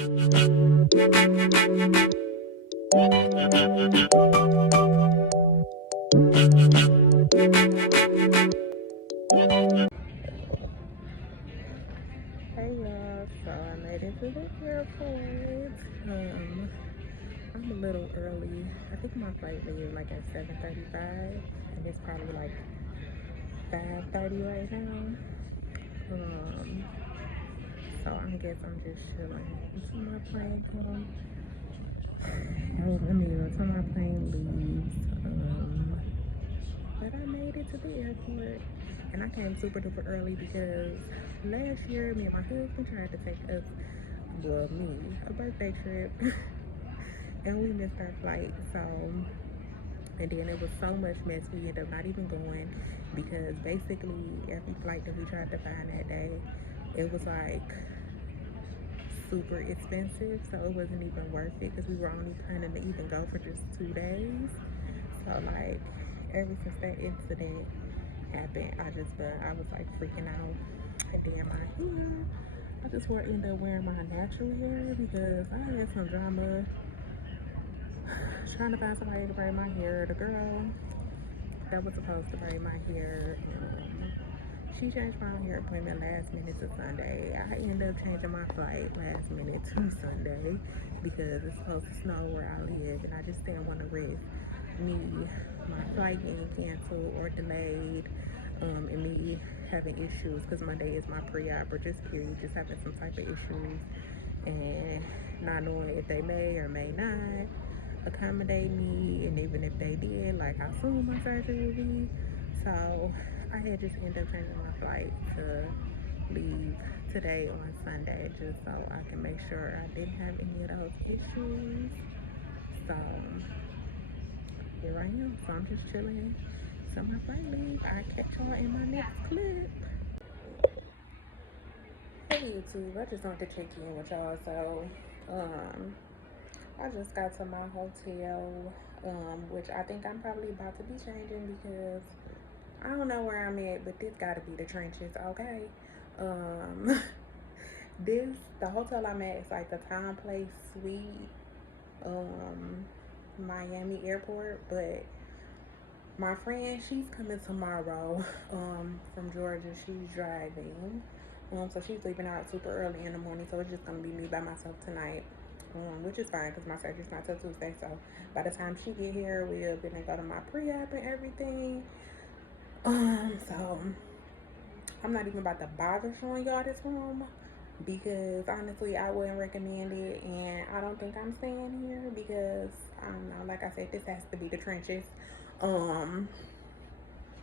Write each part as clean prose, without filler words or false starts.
Hey y'all, so I made it to the airport. I'm a little early. I think my flight leaves like at 7:35, and it's probably like 5:30 right now. Um, so I guess I'm just chilling until my plane comes. Until my plane leaves. But I made it to the airport, and I came super duper early because last year me and my husband tried to take us, well, me, a birthday trip, and we missed our flight. So, and then it was so much mess, we ended up not even going because basically every flight that we tried to find that day, it was like super expensive, so it wasn't even worth it because we were only planning to even go for just 2 days. So like ever since that incident happened, I was like freaking out. And then my hair, I just end up wearing my natural hair because I had some drama trying to find somebody to braid my hair. The girl that was supposed to braid my hair, she changed my hair appointment last minute to Sunday. I ended up changing my flight last minute to Sunday because it's supposed to snow where I live, and I just didn't want to risk my flight getting canceled or delayed, and me having issues because Monday is my pre-op or just period, just having some type of issues and not knowing if they may or may not accommodate me, and even if they did, like how soon my surgery would be. So I had just ended up changing my flight to leave today on Sunday just so I can make sure I didn't have any of those issues. So here I am. So I'm just chilling. So my flight leave. I catch y'all in my next clip. Hey YouTube, I just wanted to check in with y'all. So I just got to my hotel, which I think I'm probably about to be changing because I don't know where I'm at, but this gotta be the trenches, okay? Um, the hotel I'm at is like the Time Place Suite, Miami Airport, but my friend, she's coming tomorrow, from Georgia. She's driving, so she's leaving out super early in the morning, so it's just gonna be me by myself tonight. Which is fine because my surgery's not till Tuesday, so by the time she get here, we'll gonna go to my pre-op and everything. So I'm not even about to bother showing y'all this room because honestly, I wouldn't recommend it, and I don't think I'm staying here because I don't know. Like I said, this has to be the trenches.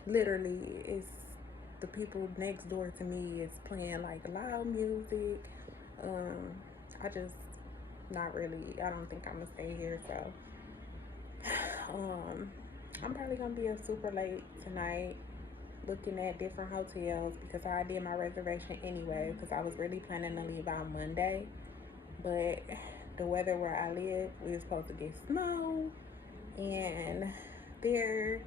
Literally, it's the people next door to me is playing like loud music. I just not really. I don't think I'm gonna stay here, so I'm probably gonna be up super late tonight looking at different hotels because I did my reservation anyway because I was really planning to leave on Monday, but the weather where I live, we were supposed to get snow, and there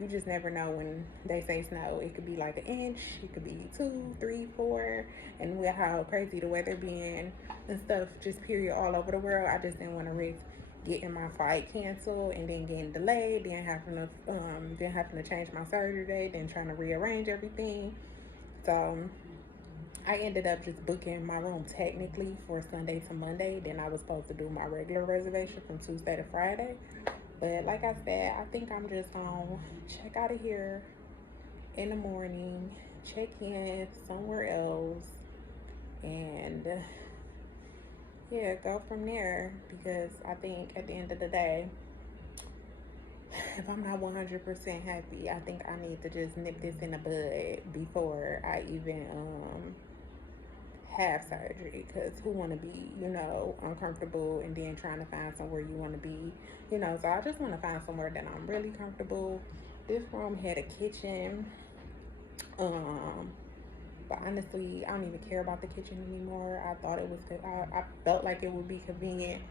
you just never know when they say snow. It could be like an inch, it could be 2, 3, 4, and with how crazy the weather being and stuff, just period all over the world, I just didn't want to risk getting my flight canceled and then getting delayed, then having to change my surgery date, then trying to rearrange everything. So I ended up just booking my room technically for Sunday to Monday. Then I was supposed to do my regular reservation from Tuesday to Friday. But like I said, I think I'm just gonna check out of here in the morning, check in somewhere else, and yeah, go from there because I think at the end of the day, if I'm not 100% happy, I think I need to just nip this in the bud before I even have surgery, because who want to be, uncomfortable and then trying to find somewhere you want to be, so I just want to find somewhere that I'm really comfortable. This room had a kitchen, but honestly, I don't even care about the kitchen anymore. I thought it was good. I felt like it would be convenient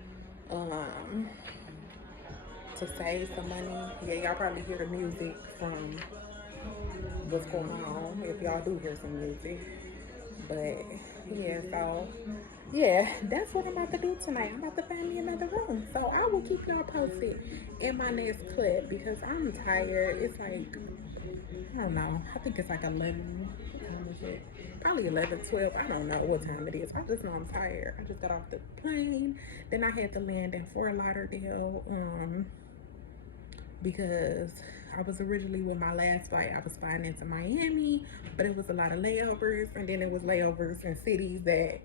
to save some money. Yeah, y'all probably hear the music from what's going on if y'all do hear some music. But yeah, so yeah, that's what I'm about to do tonight. I'm about to find me another room. So I will keep y'all posted in my next clip because I'm tired. It's like, I don't know. I think it's like 11. What time is it? Probably 11, 12. I don't know what time it is. I just know I'm tired. I just got off the plane. Then I had to land in Fort Lauderdale because I was originally with my last flight. I was flying into Miami, but it was a lot of layovers. And then it was layovers in cities that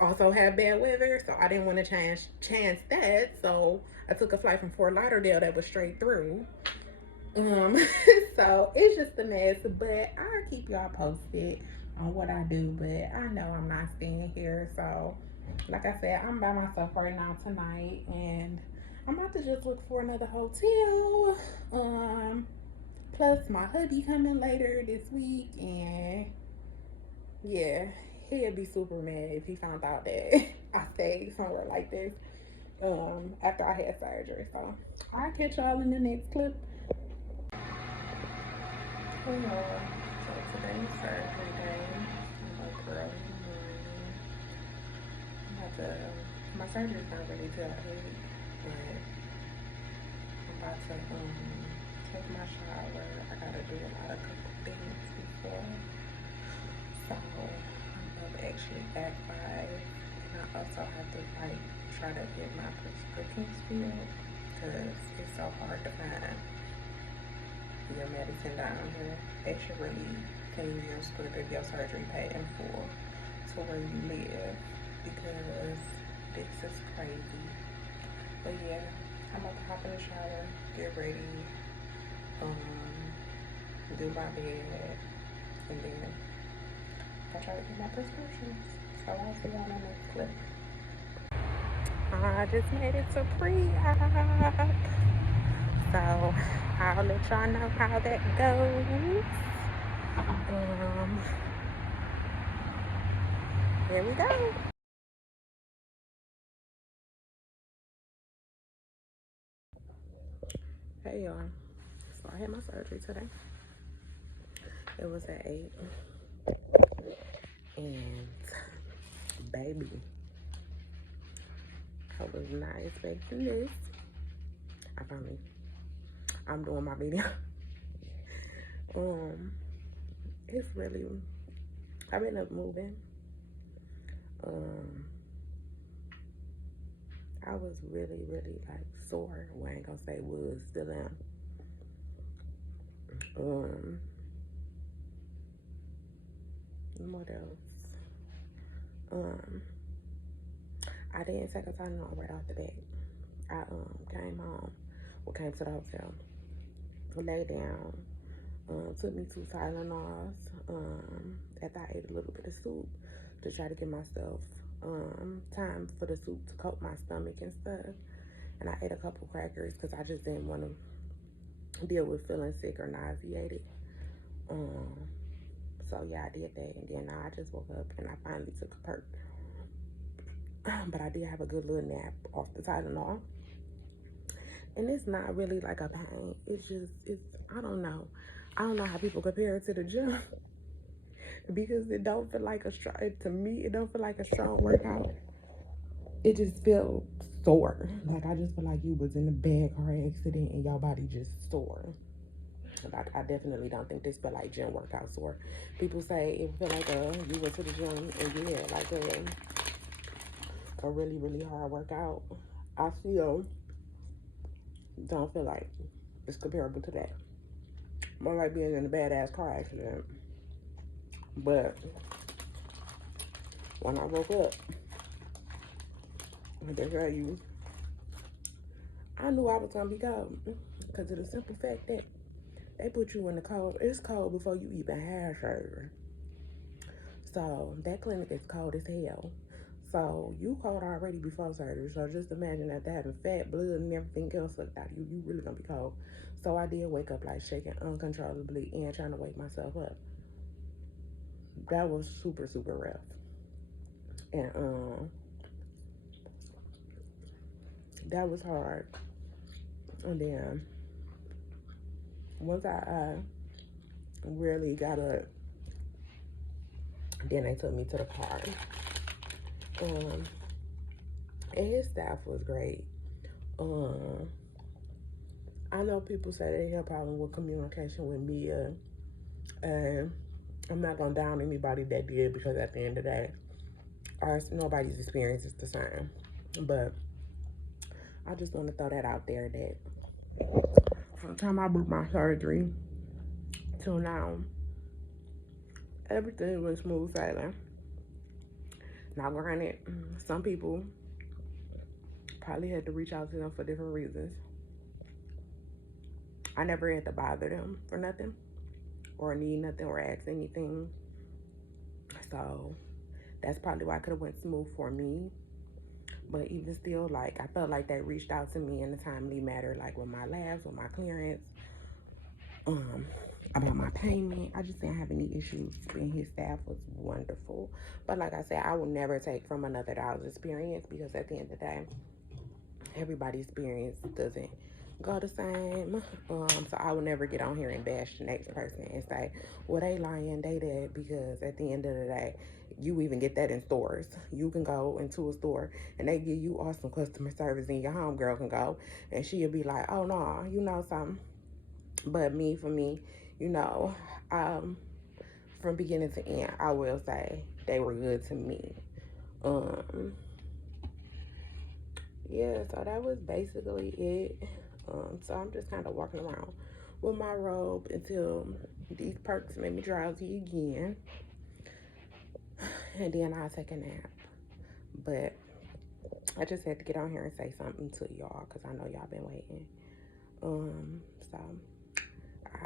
also have bad weather, so I didn't want to chance that. So I took a flight from Fort Lauderdale that was straight through. Um, so it's just a mess, but I'll keep y'all posted on what I do. But I know I'm not staying here, so like I said, I'm by myself right now tonight, and I'm about to just look for another hotel. Plus my hubby coming later this week, and yeah, he'd be super mad if he found out that I stayed somewhere like this after I had surgery. So I'll catch y'all in the next clip. Hey y'all, so today's surgery day. I'm up early in the morning. I'm about to, my surgery's not really till 8, but I'm about to take my shower. I gotta do a lot of couple things before. So I'm up actually at 5. And I also have to like try to get my prescriptions filled because it's so hard to find your medicine down here. They should really send you your script if your surgery paid in full to where you live because this is crazy. But yeah, I'm about to hop in the shower, get ready, do my bed, and then I'll try to get my prescriptions. So I'll see y'all in the next clip. I just made it to pre-op. So I'll let y'all know how that goes. Here we go. Hey y'all. So I had my surgery today. It was at 8. And baby, I was not expecting this. I finally, I'm doing my video. It's really, I've been up moving. I was really, really like sore. Well, I ain't gonna say was, still am. What else? I didn't take a Tylenol right off the bat. I came home, came to the hotel, lay down, took me 2 Tylenols. After I ate a little bit of soup to try to give myself time for the soup to coat my stomach and stuff. And I ate a couple crackers because I just didn't want to deal with feeling sick or nauseated. So yeah, I did that, and then I just woke up and I finally took a perk. But I did have a good little nap off the Tylenol. And it's not really like a pain. It's I don't know. I don't know how people compare it to the gym because it don't feel like to me, it don't feel like a strong workout. It just feels sore. Like I just feel like you was in a bad car accident and your body just sore. Like I definitely don't think this feel like gym workout sore. People say it feel like you went to the gym and you had like a really, really hard workout. I still don't feel like it's comparable to that. More like being in a badass car accident. But when I woke up, I tell you, I knew I was gonna be cold because of the simple fact that they put you in the cold. It's cold before you even have surgery. So that clinic is cold as hell. So you cold already before surgery. So just imagine after having fat, blood, and everything else sucked out of you, you really gonna be cold. So I did wake up like shaking uncontrollably and trying to wake myself up. That was super, super rough. And that was hard. And then once I really got up, then they took me to the car. Um, and his staff was great. Um, I know people say they have a problem with communication with Mia, and I'm not gonna down anybody that did, because at the end of the day, nobody's experience is the same. But I just want to throw that out there, that from the time I booked my surgery till now, everything was smooth sailing. Now, granted, some people probably had to reach out to them for different reasons. I never had to bother them for nothing, or need nothing, or ask anything. So that's probably why it could have went smooth for me. But even still, like, I felt like they reached out to me in a timely manner, like with my labs, with my clearance, about my payment. I just didn't have any issues, and his staff was wonderful. But like I said, I will never take from another dollar's experience, because at the end of the day, everybody's experience doesn't go the same. So I will never get on here and bash the next person and say, well, they lying, they dead, because at the end of the day, you even get that in stores. You can go into a store and they give you awesome customer service, and your homegirl can go and she'll be like, oh no, you know something. But for me, you know, from beginning to end, I will say they were good to me. Yeah, so that was basically it. So I'm just kind of walking around with my robe until these perks make me drowsy again, and then I'll take a nap. But I just had to get on here and say something to y'all, because I know y'all been waiting. So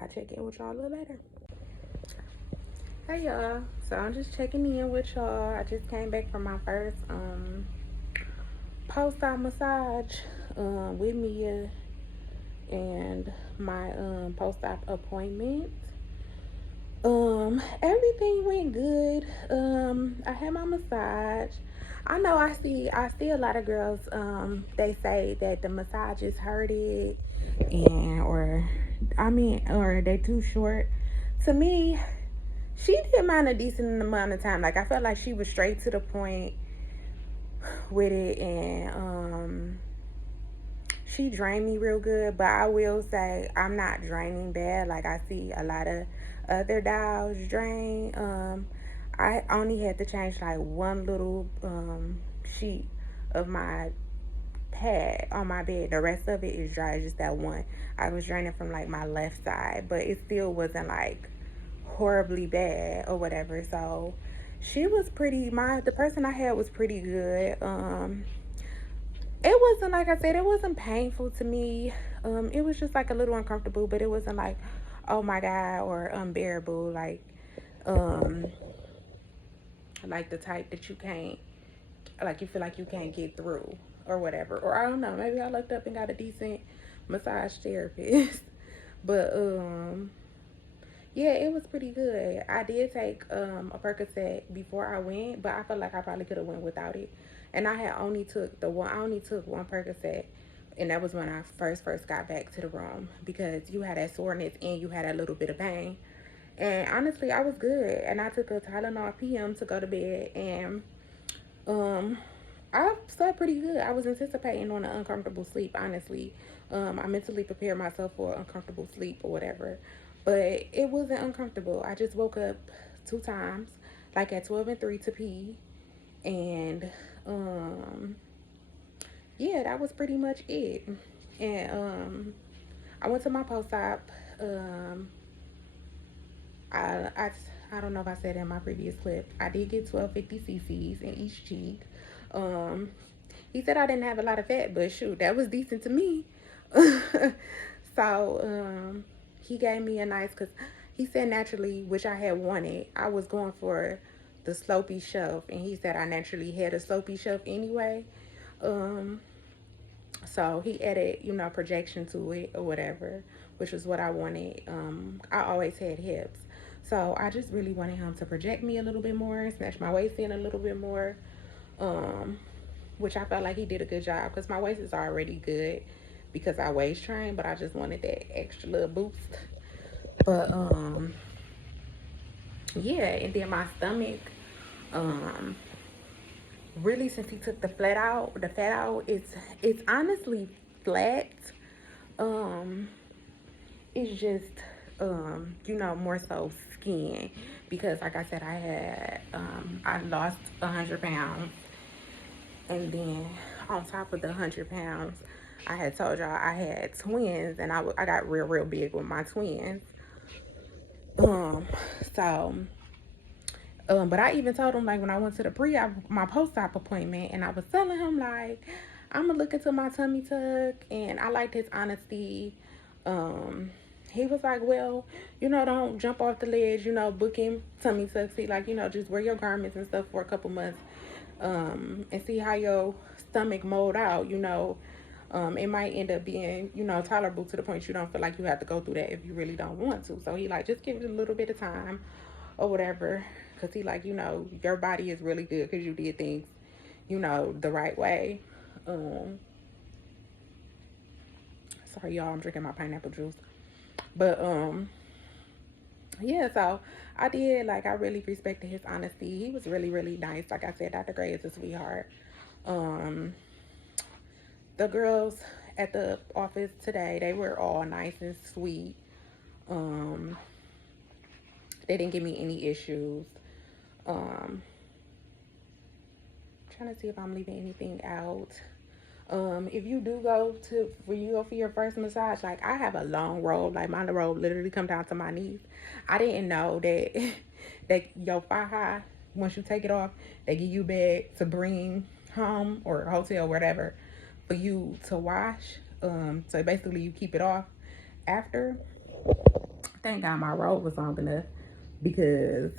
I'll check in with y'all a little later. Hey y'all, so I'm just checking in with y'all. I just came back from my first post-op massage with Mia, and my post-op appointment. Everything went good. I had my massage. I know I see a lot of girls, they say that the massages hurted, or they too short. To me, she did mine a decent amount of time. Like, I felt like she was straight to the point with it, and she drained me real good. But I will say, I'm not draining bad. Like, I see a lot of other dolls drain. I only had to change like one little sheet of my pad on my bed. The rest of it is dry, just that one. I was draining from like my left side, but it still wasn't like horribly bad or whatever. So she was pretty, the person I had was pretty good. It wasn't, like I said, it wasn't painful to me. It was just like a little uncomfortable, but it wasn't like, oh my God, or unbearable, like the type that you can't, like, you feel like you can't get through or whatever. Or I don't know, maybe I looked up and got a decent massage therapist. But yeah, it was pretty good. I did take a Percocet before I went, but I felt like I probably could have went without it. And I only took one Percocet, and that was when I first got back to the room, because you had that soreness and you had a little bit of pain. And honestly, I was good. And I took a Tylenol PM to go to bed, and I slept pretty good. I was anticipating on an uncomfortable sleep, honestly. I mentally prepared myself for uncomfortable sleep or whatever. But it wasn't uncomfortable. I just woke up 2 times, like at 12 and 3 to pee. And yeah, that was pretty much it. And I went to my post-op. I don't know if I said in my previous clip, I did get 1250 cc's in each cheek. He said I didn't have a lot of fat, but shoot, that was decent to me. So he gave me a nice, because he said naturally, which I had wanted, I was going for the slopey shelf, and he said I naturally had a slopey shelf anyway. So he added, projection to it or whatever, which was what I wanted. I always had hips. So I just really wanted him to project me a little bit more, snatch my waist in a little bit more, which I felt like he did a good job, because my waist is already good because I waist train, but I just wanted that extra little boost. But yeah, and then my stomach, really, since he took the fat out, it's honestly flat. Um, it's just you know, more so skin, because like I said, I lost 100 pounds, and then on top of the 100 pounds, I had told y'all I had twins, and I got real big with my twins. Um, so but I even told him, like, when I went to the my post-op appointment, and I was telling him, like, I'm gonna look into my tummy tuck, and I liked his honesty. Um, he was like, well, you know, don't jump off the ledge, you know, book him tummy tucks. He like, you know, just wear your garments and stuff for a couple months, and see how your stomach mold out, you know. It might end up being, you know, tolerable to the point you don't feel like you have to go through that if you really don't want to. So he like, just give it a little bit of time or whatever. Because he like, you know, your body is really good because you did things, you know, the right way. Um, Sorry, y'all, I'm drinking my pineapple juice. But, yeah, so I did, like, I really respected his honesty. He was really nice. Like I said, Dr. Gray is a sweetheart. Um, the girls at the office today, they were all nice and sweet. Um, they didn't give me any issues. Um, Trying to see if I'm leaving anything out. If you do go for your first massage, like, I have a long robe, like my robe literally come down to my knees. I didn't know that that your thigh high, once you take it off, they give you bag to bring home or hotel, whatever, for you to wash. So basically you keep it off after. Thank God my robe was long enough, because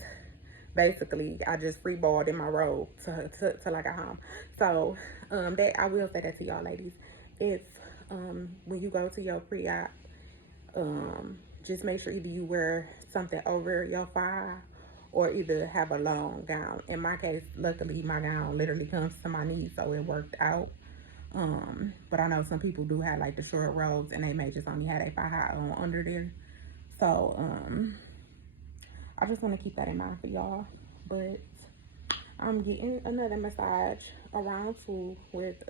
basically I just freeballed in my robe till I got home. So that, I will say that to y'all ladies, if when you go to your pre-op, just make sure either you wear something over your thigh or either have a long gown. In my case, luckily my gown literally comes to my knees, so it worked out. But I know some people do have like the short robes, and they may just only have their thigh high on under there. So I just want to keep that in mind for y'all. But I'm getting another massage around 2 with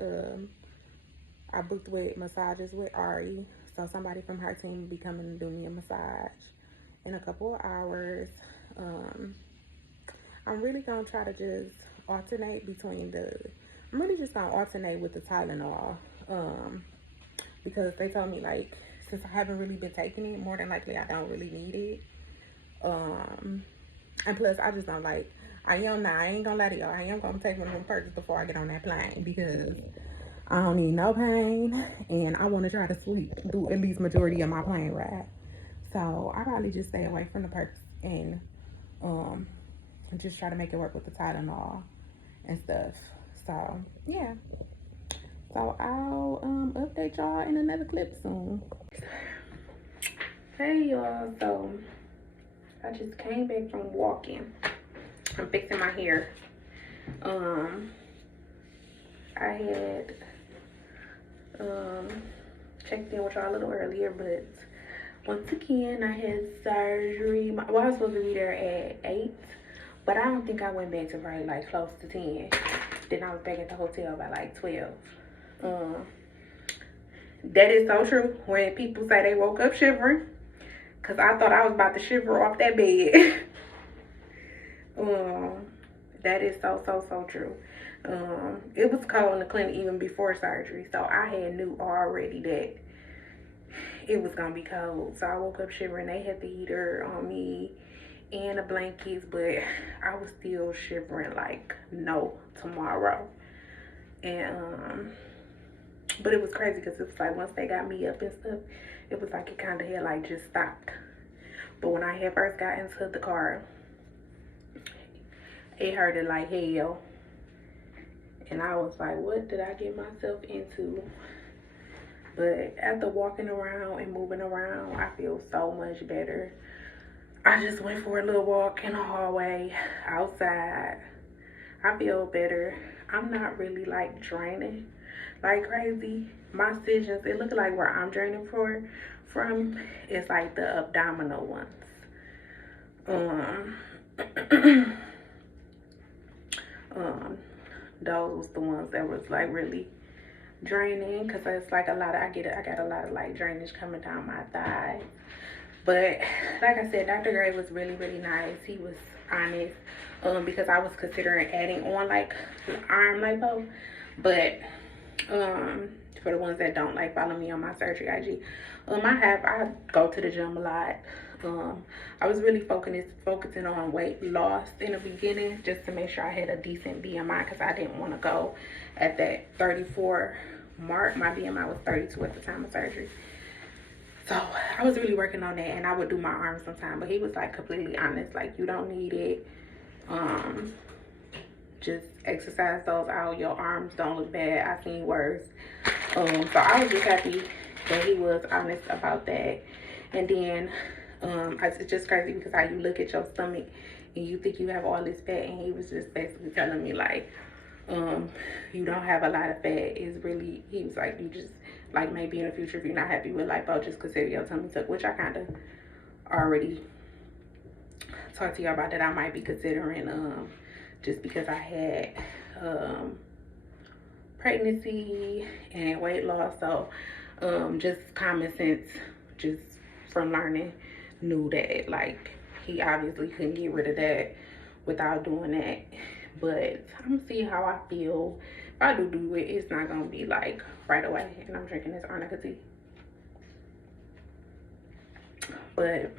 I booked with massages with Ari. So somebody from her team will be coming to do me a massage in a couple of hours. I'm really gonna try to just alternate between I'm really just gonna alternate with the Tylenol. Because they told me, like, since I haven't really been taking it, more than likely I don't really need it. And plus, I just don't like, I ain't gonna lie to y'all, I am gonna take one of them perks before I get on that plane, because I don't need no pain, and I want to try to sleep through at least majority of my plane ride. So I probably just stay away from the perks, and just try to make it work with the Tylenol and stuff. So yeah. So I'll update y'all in another clip soon. Hey y'all, so I just came back from walking. I'm fixing my hair. I had checked in with y'all a little earlier, but once again I had surgery. Well, I was supposed to be there at 8, but I don't think I went back to probably like close to 10. Then I was back at the hotel by like 12. That is so true when people say they woke up shivering, because I thought I was about to shiver off that bed. That is so true. It was cold in the clinic even before surgery, so I had knew already that it was gonna be cold. So I woke up shivering. They had the heater on me and the blankets, but I was still shivering like no tomorrow. And but it was crazy because it was like once they got me up and stuff, it was like it kind of had like just stopped. But when I had first got into the car, it hurted like hell. And I was like, what did I get myself into? But after walking around and moving around, I feel so much better. I just went for a little walk in the hallway outside. I feel better. I'm not really like draining like crazy. My incisions, it look like where I'm draining from is like the abdominal ones. those was the ones that was like really draining, because it's like a lot of, I got a lot of like drainage coming down my thighs. But like I said, Dr. Gray was really, really nice. He was honest, because I was considering adding on like arm lipo. But for the ones that don't like follow me on my surgery IG, I go to the gym a lot. I was really focusing on weight loss in the beginning, just to make sure I had a decent BMI, because I didn't want to go at that 34 mark. My BMI was 32 at the time of surgery. So I was really working on that, and I would do my arms sometime, but he was like completely honest, like, you don't need it. Just exercise those out. Your arms don't look bad. I've seen worse. So I was just happy that he was honest about that. And then it's just crazy because how you look at your stomach and you think you have all this fat, and he was just basically telling me like, you don't have a lot of fat. It's really, he was like, you just, like, maybe in the future, if you're not happy with lipo, just consider your tummy tuck, which I kind of already talked to y'all about, that I might be considering, just because I had pregnancy and weight loss. So just common sense, just from learning, knew that like he obviously couldn't get rid of that without doing that. But I'm gonna see how I feel. If I do it, it's not gonna be like right away. And I'm drinking this arnica tea. But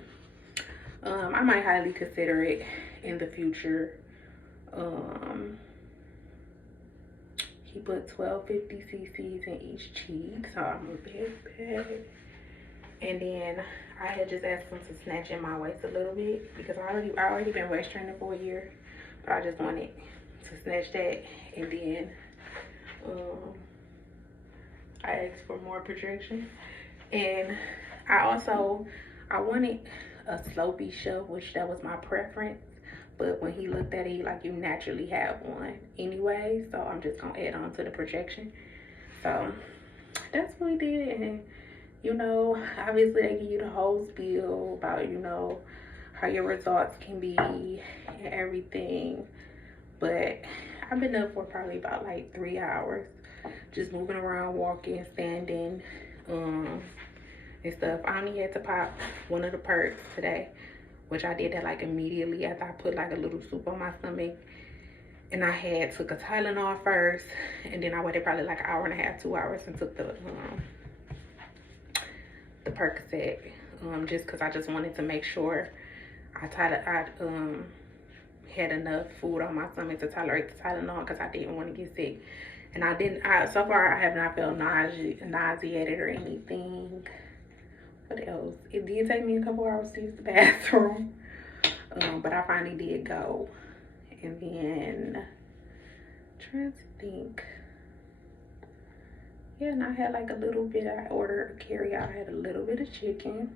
I might highly consider it in the future. He put 1250 cc's in each cheek, so I'm a bit. And then I had just asked him to snatch in my waist a little bit, because I already been waist training for a year, but I just wanted to snatch that. And then I asked for more projection, and I wanted a slopey shelf, which that was my preference. But when he looked at it, he like, you naturally have one anyway, so I'm just gonna add on to the projection. So that's what we did. And you know, obviously they give you the whole spiel about, you know, how your results can be and everything. But I've been up for probably about like 3 hours, just moving around, walking, standing, and stuff. I only had to pop one of the perks today, which I did that like immediately after I put like a little soup on my stomach. And I took a Tylenol first, and then I waited probably like an hour and a half, 2 hours, and took the Percocet, just because I just wanted to make sure I had enough food on my stomach to tolerate the Tylenol, because I didn't want to get sick. And so far I have not felt nauseated or anything. What else? It did take me a couple hours to use the bathroom, but I finally did go. And then, trying to think. Yeah, and I had like a little bit, I ordered a carry-out, I had a little bit of chicken.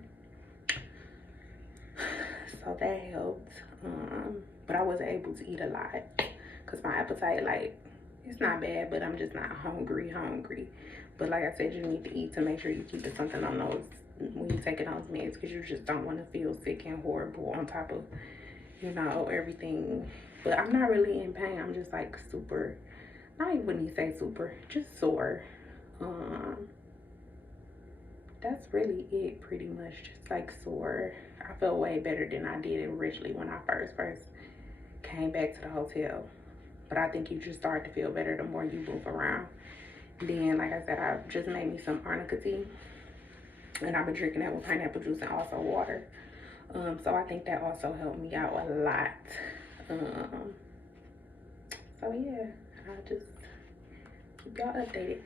So that helped. But I wasn't able to eat a lot, because my appetite, like, it's not bad, but I'm just not hungry. But like I said, you need to eat to make sure you keep something on those when you taking those meds, because you just don't want to feel sick and horrible on top of, you know, everything. But I'm not really in pain. I'm just like super, not even when you say super, just sore. That's really it, pretty much, just like sore. I felt way better than I did originally when I first came back to the hotel. But I think you just start to feel better the more you move around. Then, like I said, I just made me some arnica tea, and I've been drinking that with pineapple juice and also water. So I think that also helped me out a lot. So yeah, I'll just keep y'all updated.